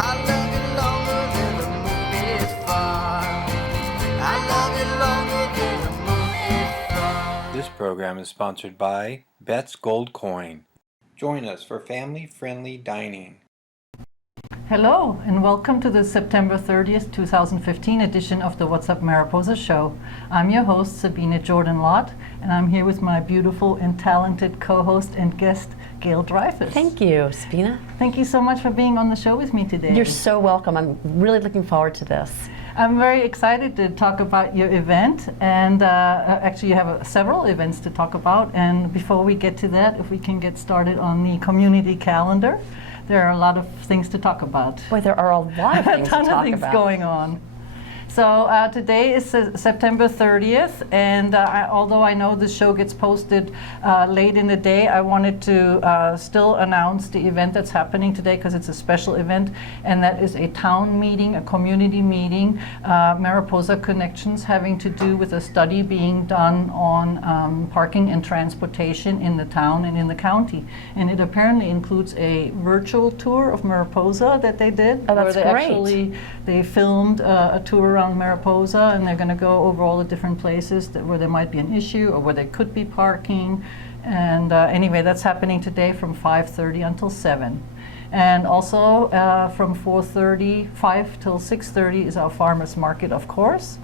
I love it longer than the moon is far. I love it longer than the moon is far. This program is sponsored by Bet's Gold Coin. Join us for family-friendly dining. Hello, and welcome to the September 30th, 2015 edition of the Up Mariposa Show. I'm your host, Sabine Lott, and I'm here with my beautiful and talented co-host and guest, Gail Dreyfus. Thank you, Sabine. Thank you so much for being on the show with me today. You're so welcome. I'm really looking forward to this. I'm very excited to talk about your event, and actually you have several events to talk about. And before we get to that, if we can get started on the community calendar. There are a lot of things to talk about. Boy, there are a lot of things to talk about. A ton of things going on. So today is September 30th, and although I know the show gets posted late in the day, I wanted to still announce the event that's happening today because it's a special event, and that is a town meeting, a community meeting, Mariposa Connections, having to do with a study being done on parking and transportation in the town and in the county. And it apparently includes a virtual tour of Mariposa that they did. Oh, that's great. They filmed a tour around Mariposa, and they're going to go over all the different places where there might be an issue or where there could be parking. And anyway, that's happening today from 5:30 until 7. And also from 5 till 6:30 is our farmers market, of course.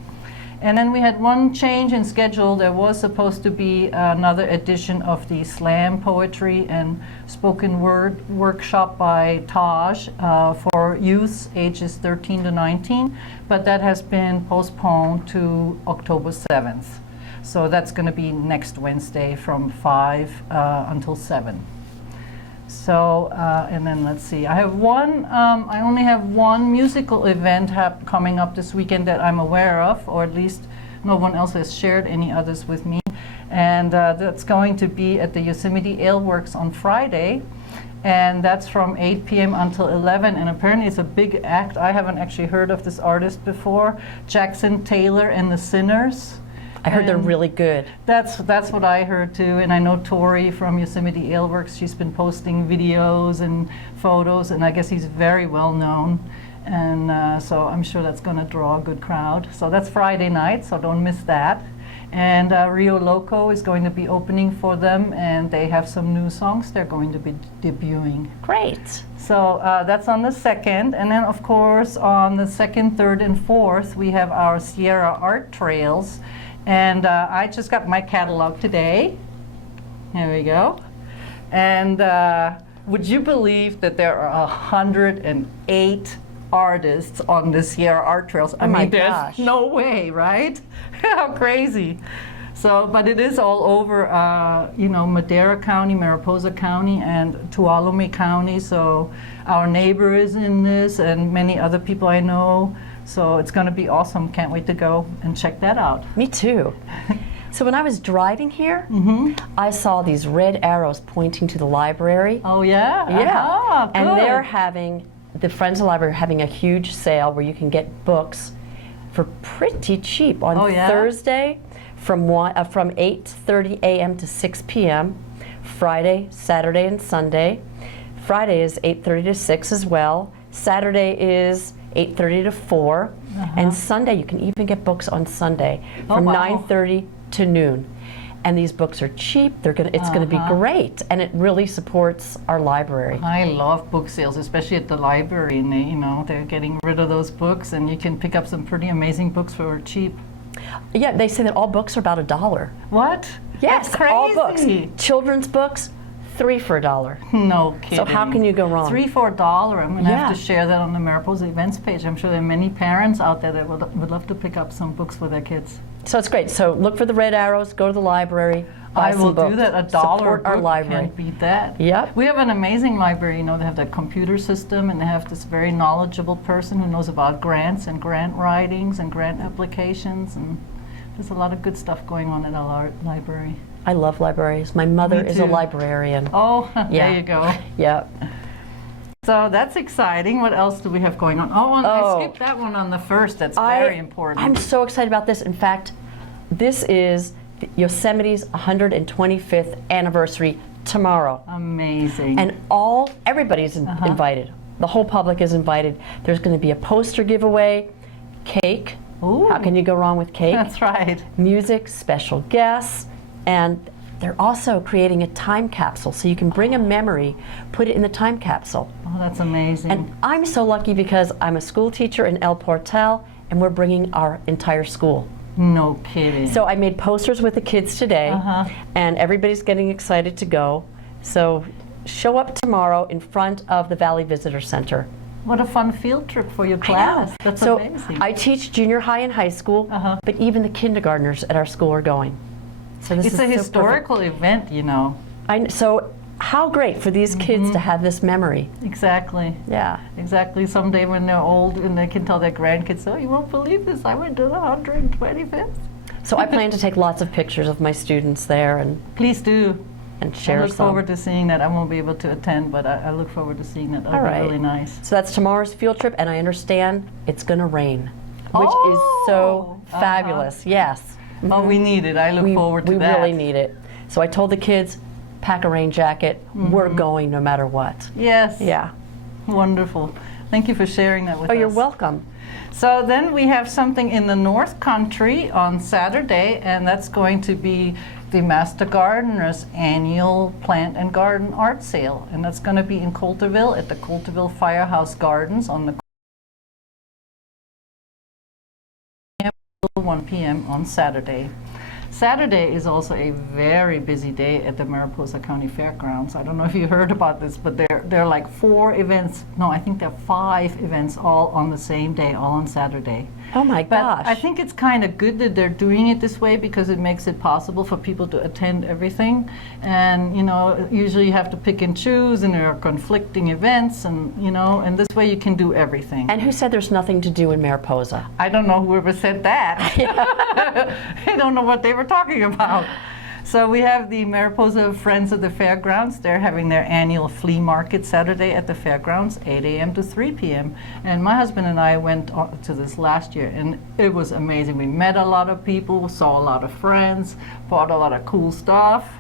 And then we had one change in schedule. There was supposed to be another edition of the slam poetry and spoken word workshop by Taj for youths ages 13 to 19, but that has been postponed to October 7th. So that's going to be next Wednesday from 5 until 7. So, and then let's see, I only have one musical event coming up this weekend that I'm aware of, or at least no one else has shared any others with me. And that's going to be at the Yosemite Ale Works on Friday. And that's from 8 p.m. until 11. And apparently it's a big act. I haven't actually heard of this artist before. Jackson Taylor and the Sinners. I heard they're really good. That's what I heard too, and I know Tori from Yosemite Ale Works. She's been posting videos and photos, and I guess he's very well known, and so I'm sure that's going to draw a good crowd. So that's Friday night, so don't miss that. And Rio Loco is going to be opening for them, and they have some new songs they're going to be debuting. Great. So that's on the 2nd, and then of course on the 2nd, 3rd, and 4th we have our Sierra Art Trails. And I just got my catalog today. Here we go. And would you believe that there are 108 artists on the Sierra Art Trails? I mean, gosh. There's no way, right? How crazy. So, but it is all over, Madera County, Mariposa County, and Tuolumne County. So our neighbor is in this, and many other people I know. So it's going to be awesome. Can't wait to go and check that out. Me too. So when I was driving here, I saw these red arrows pointing to the library. Oh, yeah? Yeah. Good. And the Friends of the Library are having a huge sale where you can get books for pretty cheap on Thursday from 8:30 a.m. to 6 p.m., Friday, Saturday, and Sunday. Friday is 8:30 to 6 as well. Saturday is 8:30 to 4, and Sunday you can even get books on Sunday from 9:30 to noon. And these books are cheap. It's going to be great, and it really supports our library. I love book sales, especially at the library. And they're getting rid of those books, and you can pick up some pretty amazing books for cheap. Yeah, they say that all books are about $1. What? Yes, That's crazy. all books. Children's books, 3 for $1. No kidding. So how can you go wrong? 3 for $1. I'm going to have to share that on the Mariposa events page. I'm sure there are many parents out there that would love to pick up some books for their kids. So it's great. So look for the red arrows, go to the library, buy some books. I will do that. $1 Support our library. Can't beat that. Yep. We have an amazing library. They have that computer system, and they have this very knowledgeable person who knows about grants and grant writings and grant applications, and there's a lot of good stuff going on at our library. I love libraries. My mother is a librarian. Oh, there you go. Yep. So that's exciting. What else do we have going on? I skipped that one on the 1st. That's very important. I'm so excited about this. In fact, this is Yosemite's 125th anniversary tomorrow. Amazing. And everybody's invited. The whole public is invited. There's going to be a poster giveaway, cake. Ooh. How can you go wrong with cake? That's right. Music, special guests, and they're also creating a time capsule, so you can bring a memory, put it in the time capsule. Oh, that's amazing. And I'm so lucky because I'm a school teacher in El Portal, and we're bringing our entire school. No kidding. So I made posters with the kids today, and everybody's getting excited to go. So show up tomorrow in front of the Valley Visitor Center. What a fun field trip for your class. That's so amazing. I teach junior high and high school, but even the kindergartners at our school are going. So this it's is a so historical event, you know. so how great for these kids to have this memory. Exactly. Yeah. Exactly. Someday when they're old and they can tell their grandkids, oh, you won't believe this, I went to the 125th. So I plan to take lots of pictures of my students there and Please do. share I look some. forward to seeing that. I won't be able to attend, but I look forward to seeing that. That'll All be right. really nice. So that's tomorrow's field trip, and I understand it's going to rain, which is so fabulous. Yes. Oh, we need it. I look forward to that. We really need it. So I told the kids, pack a rain jacket. We're going no matter what. Yes. Yeah. Wonderful. Thank you for sharing that with us. Oh, you're welcome. So then we have something in the North Country on Saturday, and that's going to be the Master Gardener's annual plant and garden art sale. And that's going to be in Coulterville at the Coulterville Firehouse Gardens on the 1 p.m. on Saturday. Saturday is also a very busy day at the Mariposa County Fairgrounds. I don't know if you heard about this, but there are like 4 events. No, I think there are 5 events all on the same day, all on Saturday. Oh my But gosh. I think it's kind of good that they're doing it this way because it makes it possible for people to attend everything. And, you know, usually you have to pick and choose and there are conflicting events and, you know, and this way you can do everything. And who said there's nothing to do in Mariposa? I don't know whoever said that. I don't know what they were talking about. So we have the Mariposa Friends of the Fairgrounds. They're having their annual flea market Saturday at the fairgrounds, 8 a.m. to 3 p.m. And my husband and I went to this last year, and it was amazing. We met a lot of people, saw a lot of friends, bought a lot of cool stuff.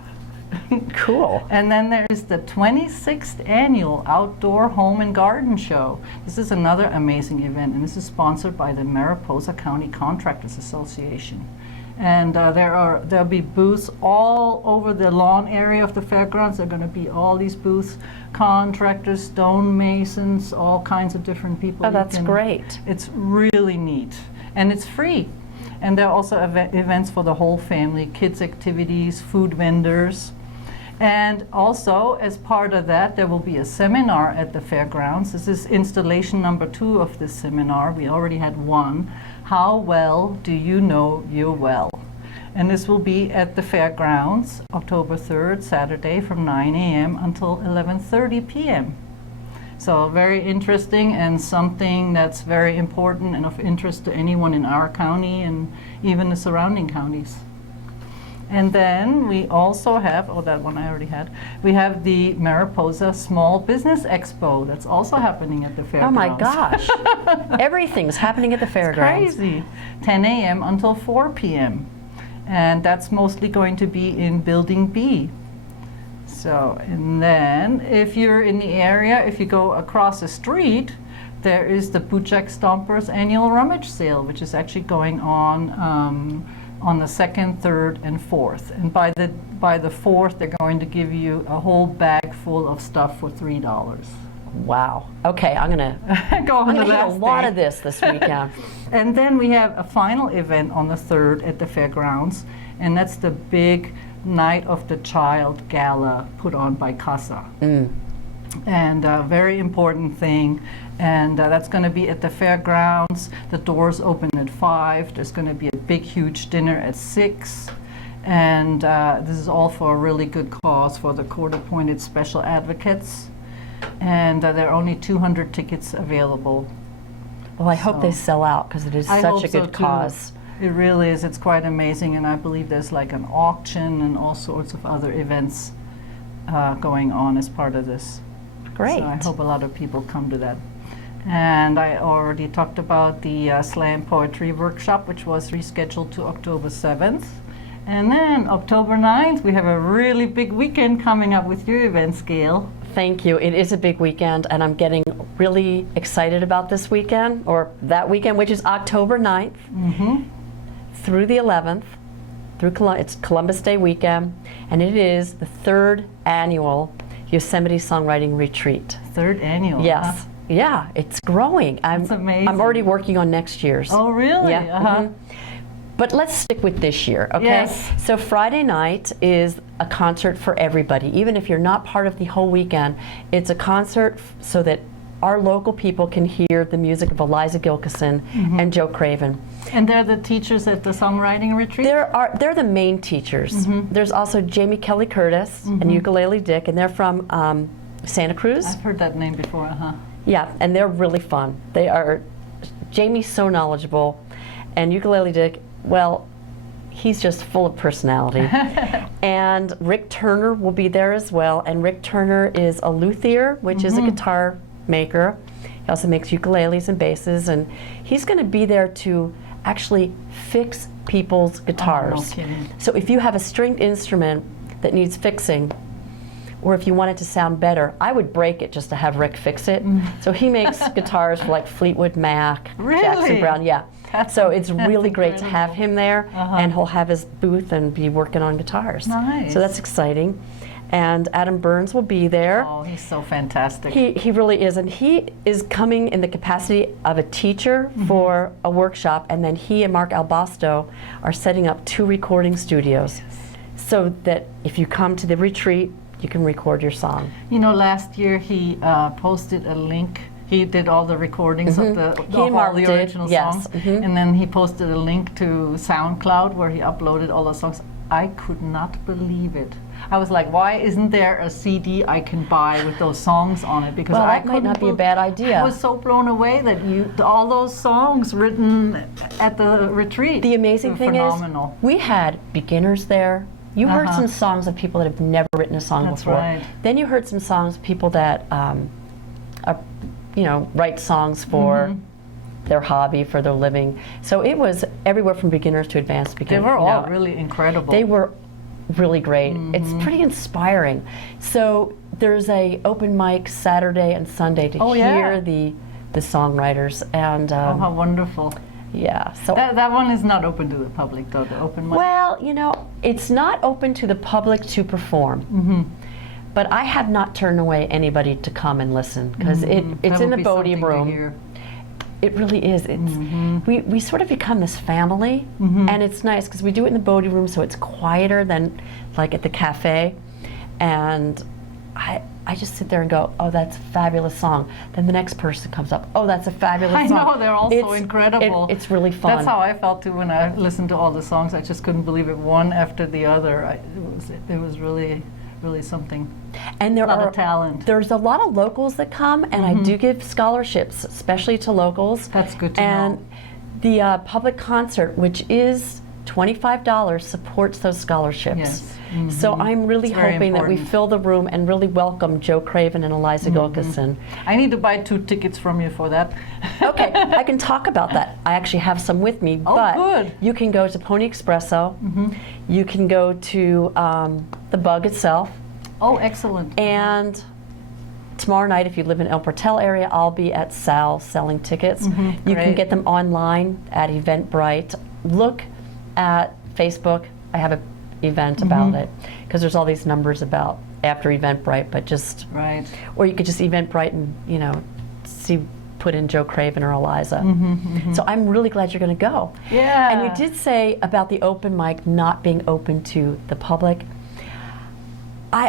Cool. And then there is the 26th annual Outdoor Home and Garden Show. This is another amazing event, and this is sponsored by the Mariposa County Contractors Association. And there'll be booths all over the lawn area of the fairgrounds. There are going to be all these booths, contractors, stonemasons, all kinds of different people. Oh, that's great. It's really neat, and it's free. And there are also events for the whole family, kids activities, food vendors. And also, as part of that, there will be a seminar at the fairgrounds. This is installation number 2 of this seminar. We already had 1. How well do you know you're well? And this will be at the fairgrounds, October 3rd, Saturday, from 9 a.m. until 11:30 p.m. So very interesting and something that's very important and of interest to anyone in our county and even the surrounding counties. And then we also have, oh, that one I already had, we have the Mariposa Small Business Expo that's also happening at the fairgrounds. Oh my gosh. Everything's happening at the fairgrounds. Crazy. 10 a.m. until 4 p.m. And that's mostly going to be in Building B. So, and then if you're in the area, if you go across the street, there is the Bootjack Stompers annual rummage sale, which is actually going on the 2nd, 3rd, and 4th. And by the 4th, they're going to give you a whole bag full of stuff for $3. Wow. Okay, I'm gonna Go on the hit a last lot day. of this weekend. And then we have a final event on the 3rd at the fairgrounds, and that's the big Night of the Child Gala put on by CASA. And a very important thing. And that's going to be at the fairgrounds. The doors open at 5. There's going to be a big, huge dinner at 6. And this is all for a really good cause for the court-appointed special advocates. And there are only 200 tickets available. Well, I hope they So- sell out because it is I such hope a so, good too. cause. It really is. It's quite amazing. And I believe there's like an auction and all sorts of other events going on as part of this. Great. So I hope a lot of people come to that. And I already talked about the Slam Poetry Workshop, which was rescheduled to October 7th. And then October 9th, we have a really big weekend coming up with your events, Gail. Thank you. It is a big weekend, and I'm getting really excited about this weekend, or that weekend, which is October 9th through the 11th. It's Columbus Day weekend, and it is the 3rd annual Yosemite Songwriting Retreat. 3rd annual? Yes. Huh? Yeah, it's growing. That's amazing. I'm already working on next year's. Oh, really? Yeah. But let's stick with this year, okay? Yes. So Friday night is a concert for everybody. Even if you're not part of the whole weekend, it's a concert so that our local people can hear the music of Eliza Gilkison and Joe Craven. And they're the teachers at the songwriting retreat? They're the main teachers. There's also Jamie Kelly Curtis and Ukulele Dick, and they're from Santa Cruz. I've heard that name before, Yeah, and they're really fun. Jamie's so knowledgeable, and Ukulele Dick, well, he's just full of personality. And Rick Turner will be there as well, and Rick Turner is a luthier, which is a guitar maker. He also makes ukuleles and basses, and he's going to be there to actually fix people's guitars. Oh, no kidding. So if you have a stringed instrument that needs fixing, or if you want it to sound better, I would break it just to have Rick fix it. So he makes guitars for like Fleetwood Mac, Jackson Browne, yeah. So it's really great to have him there, and he'll have his booth and be working on guitars. Nice. So that's exciting. And Adam Burns will be there. Oh, he's so fantastic. He really is, and he is coming in the capacity of a teacher for a workshop, and then he and Mark Albasto are setting up 2 recording studios, so that if you come to the retreat, you can record your song. You know, last year he posted a link. He did all the recordings of all the original songs, and then he posted a link to SoundCloud where he uploaded all the songs. I could not believe it. I was like, why isn't there a CD I can buy with those songs on it? Because that might not be a bad idea. I was so blown away that all those songs written at the retreat. The amazing thing phenomenal. Is, we had beginners there. You heard some songs of people that have never written a song before. Right. Then you heard some songs of people that, write songs for their hobby, for their living. So it was everywhere from beginners to advanced beginners. They were all really incredible. They were really great. It's pretty inspiring. So there's a open mic Saturday and Sunday to hear the songwriters. And oh, how wonderful. Yeah. So that one is not open to the public, though, the open mic. Well, it's not open to the public to perform. But I have not turned away anybody to come and listen, because it's in the Bodie room. It really is. It's we sort of become this family, and it's nice because we do it in the Bodie room, so it's quieter than like at the cafe. And I just sit there and go, oh, that's a fabulous song. Then the next person comes up, oh, that's a fabulous song. I know, they're all so incredible. It's really fun. That's how I felt too when I listened to all the songs. I just couldn't believe it, one after the other. It was really, really something. And there a lot of talent. There's a lot of locals that come, and I do give scholarships, especially to locals. That's good to know. And the public concert, which is $25, supports those scholarships. Yes. So I'm really hoping that we fill the room and really welcome Joe Craven and Eliza Gilkison. I need to buy 2 tickets from you for that. Okay, I can talk about that. I actually have some with me. Oh, but good. You can go to Pony Espresso. You can go to the Bug itself. Oh, excellent. And tomorrow night, if you live in El Portal area, I'll be at Sal's selling tickets. You can get them online at Eventbrite. Look at Facebook. I have an event about it, because there's all these numbers about after Eventbrite, but just or you could just Eventbrite and put in Joe Craven or Eliza. So I'm really glad you're going to go. Yeah. And you did say about the open mic not being open to the public.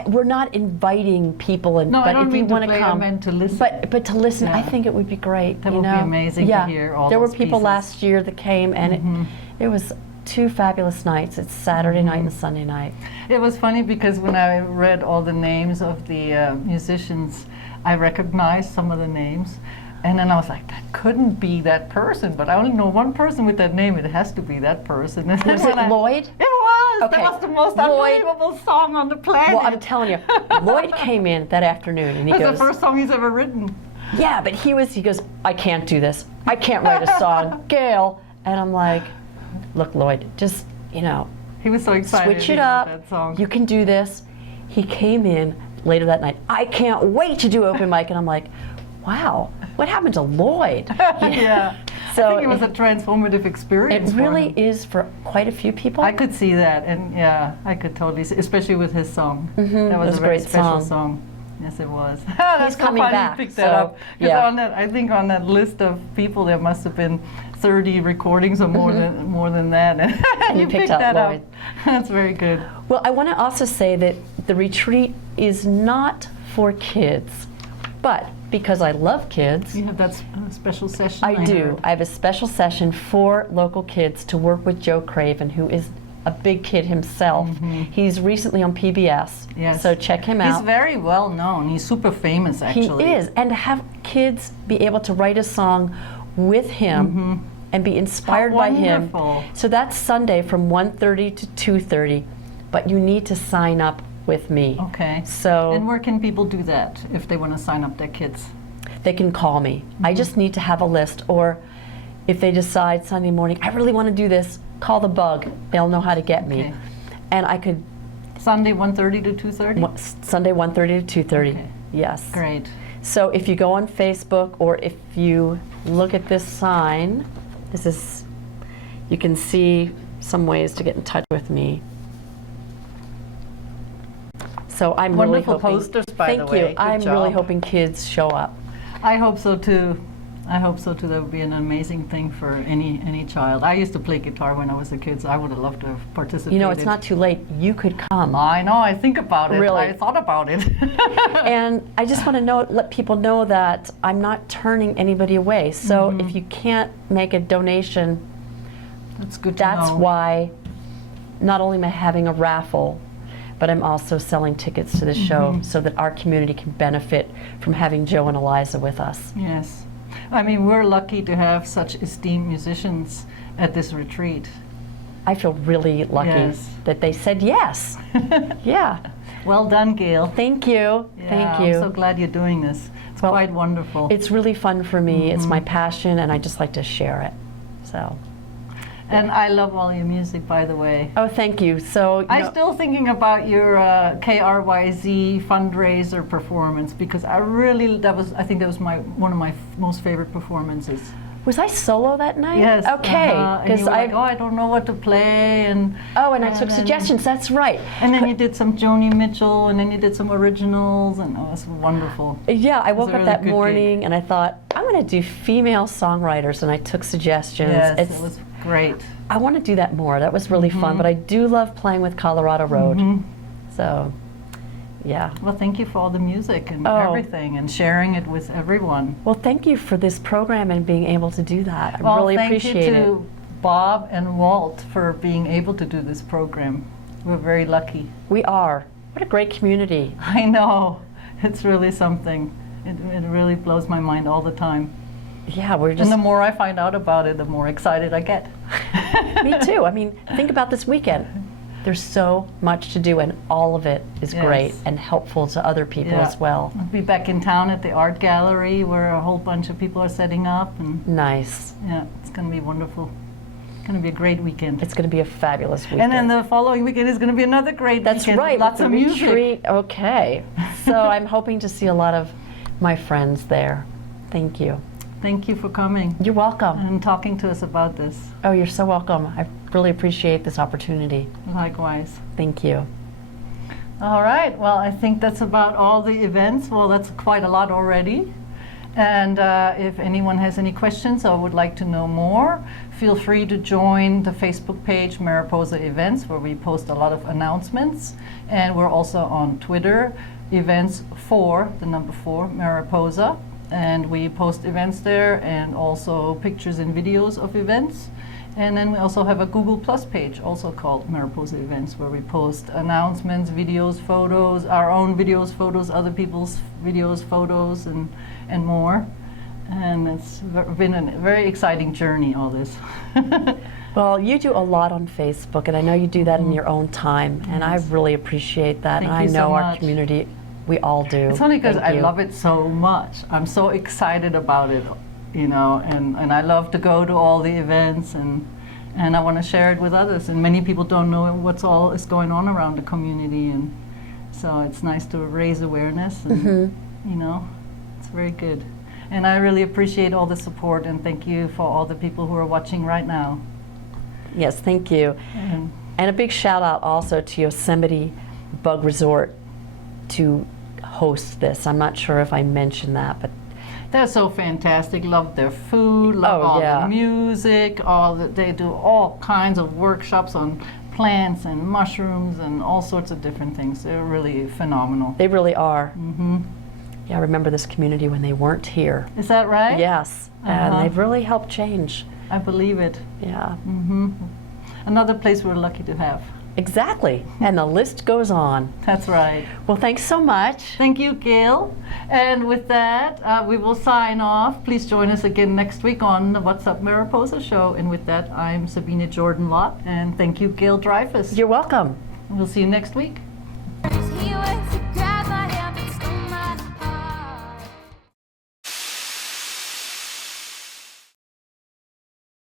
We're not inviting people, No, but I don't if you mean to want to play, come, I meant to listen. But to listen, I Yeah. think it would be great. That would be amazing to hear all there were those people pieces. last year that came, and it was 2 fabulous nights. It's Saturday night and Sunday night. It was funny because when I read all the names of the musicians, I recognized some of the names. And then I was like, that couldn't be that person, but I only know one person with that name. It has to be that person. And Was it Lloyd? It was. Okay. That was the most Lloyd. unbelievable song on the planet. Well, I'm telling you, Lloyd came in that afternoon, and he That's goes, the first song he's ever written. yeah, but he goes, I can't do this. I can't write a song. Gail. And I'm like, look, Lloyd, just, He was so excited. switch it about up. That song. You can do this. He came in later that night, I can't wait to do open mic. And I'm like, wow, what happened to Lloyd? Yeah. So I think it was a transformative experience. It really is for quite a few people. I could see that, and yeah, I could totally see, especially with his song. That was a very great special song. song. Yes, it was. That's coming so funny back, you picked that so, up. 'Cause yeah. on that, I think on that list of people, there must have been 30 recordings or more than that. And you picked out that Lloyd. up. That's very good. Well, I want to also say that the retreat is not for kids, but because I love kids, You have that special session. I do. heard. I have a special session for local kids to work with Joe Craven, who is a big kid himself. He's recently on PBS, Yes. so check him He's out. very well known. He's super famous, actually. He is, and to have kids be able to write a song with him and be inspired How by him. wonderful. So that's Sunday from 1:30 to 2:30, but you need to sign up with me. Okay. So And where can people do that if they want to sign up their kids? they can call me. I just need to have a list, or if they decide Sunday morning, I really want to do this, call the bug. They'll know how to get me. Okay. And I could, Sunday 1:30 to 2:30? Sunday 1:30 to 2:30. Okay. Yes. Great. So if you go on Facebook, or if you look at this sign, this is, you can see some ways to get in touch with me. So I'm really Wonderful hoping, posters, by the thank way. you. Good I'm really job. hoping kids show up. I hope so too. I hope so too. That would be an amazing thing for any child. I used to play guitar when I was a kid, so I would have loved to have participated. You know, it's not too late. You could come. I know. I think about it. Really? I thought about it. And I just want to let people know that I'm not turning anybody away. So if you can't make a donation, That's good to that's know. why not only am I having a raffle, but I'm also selling tickets to the show so that our community can benefit from having Joe and Eliza with us. Yes. I mean, we're lucky to have such esteemed musicians at this retreat. I feel really lucky Yes. that they said yes. Yeah. Well done, Gail. Thank you. Yeah, Thank you. I'm so glad you're doing this. It's Well, quite wonderful. It's really fun for me. It's my passion, and I just like to share it. So. And I love all your music, by the way. Oh, thank you. So. you I'm know- still thinking about your KRYZ fundraiser performance because I think that was one of my most favorite performances. Was I solo that night? Yes. Okay. And you were like, oh, I don't know what to play, and I took then- suggestions. That's right. And then you did some Joni Mitchell, and then you did some originals, and it was wonderful. Yeah, I was woke a up really that good morning and I thought, I'm going to do female songwriters, and I took suggestions. Yes, It's- it was great. I want to do that more. That was really fun, but I do love playing with Colorado Road. So, yeah. Well, thank you for all the music and Oh. everything, and sharing it with everyone. Well, thank you for this program and being able to do that. I Well, really thank appreciate you it. to Bob and Walt for being able to do this program. We're very lucky. We are. What a great community. I know. It's really something. It really blows my mind all the time. Yeah, we're And just. the more I find out about it, the more excited I get. Me too. I mean, think about this weekend. There's so much to do, and all of it is great Yes. and helpful to other people Yeah. as well. I'll be back in town at the art gallery where a whole bunch of people are setting up, and Nice. yeah, it's going to be wonderful. It's going to be a great weekend. It's going to be a fabulous weekend. And then the following weekend is going to be another great That's weekend. with right. Lots with of the music. retreat. Okay. So I'm hoping to see a lot of my friends there. Thank you. Thank you for coming You're welcome. and talking to us about this. Oh, you're so welcome. I really appreciate this opportunity. Likewise. Thank you. All right. Well, I think that's about all the events. Well, that's quite a lot already. And if anyone has any questions or would like to know more, feel free to join the Facebook page Mariposa Events, where we post a lot of announcements. And we're also on Twitter, events for, the number 4, Mariposa. And we post events there and also pictures and videos of events. And then we also have a Google Plus page, also called Mariposa Events, where we post announcements, videos, photos, our own videos, photos, other people's videos, photos, and more. And it's been a very exciting journey, all this. Well, you do a lot on Facebook, and I know you do that in your own time, and I really appreciate that. Thank and I you so know our much. community, we all do. It's only because Thank I you. love it so much. I'm so excited about it, you know, and I love to go to all the events, and I want to share it with others. And many people don't know what's all is going on around the community, and So it's nice to raise awareness, and you know, it's very good. And I really appreciate all the support, and thank you for all the people who are watching right now. Yes, thank you. And a big shout out also to Yosemite Bug Resort to host this. I'm not sure if I mentioned that, but they're so fantastic. Love their food, love all the music, they do all kinds of workshops on plants and mushrooms and all sorts of different things. They're really phenomenal. They really are. Yeah, I remember this community when they weren't here. Is that right? Yes, and they've really helped change. I believe it. Yeah. Another place we're lucky to have. Exactly, and the list goes on. That's right. Well, thanks so much. Thank you, Gail. And with that, we will sign off. Please join us again next week on the What's Up Mariposa Show. And with that, I'm Sabine Lott, and thank you, Gail Dreyfus. You're welcome. We'll see you next week.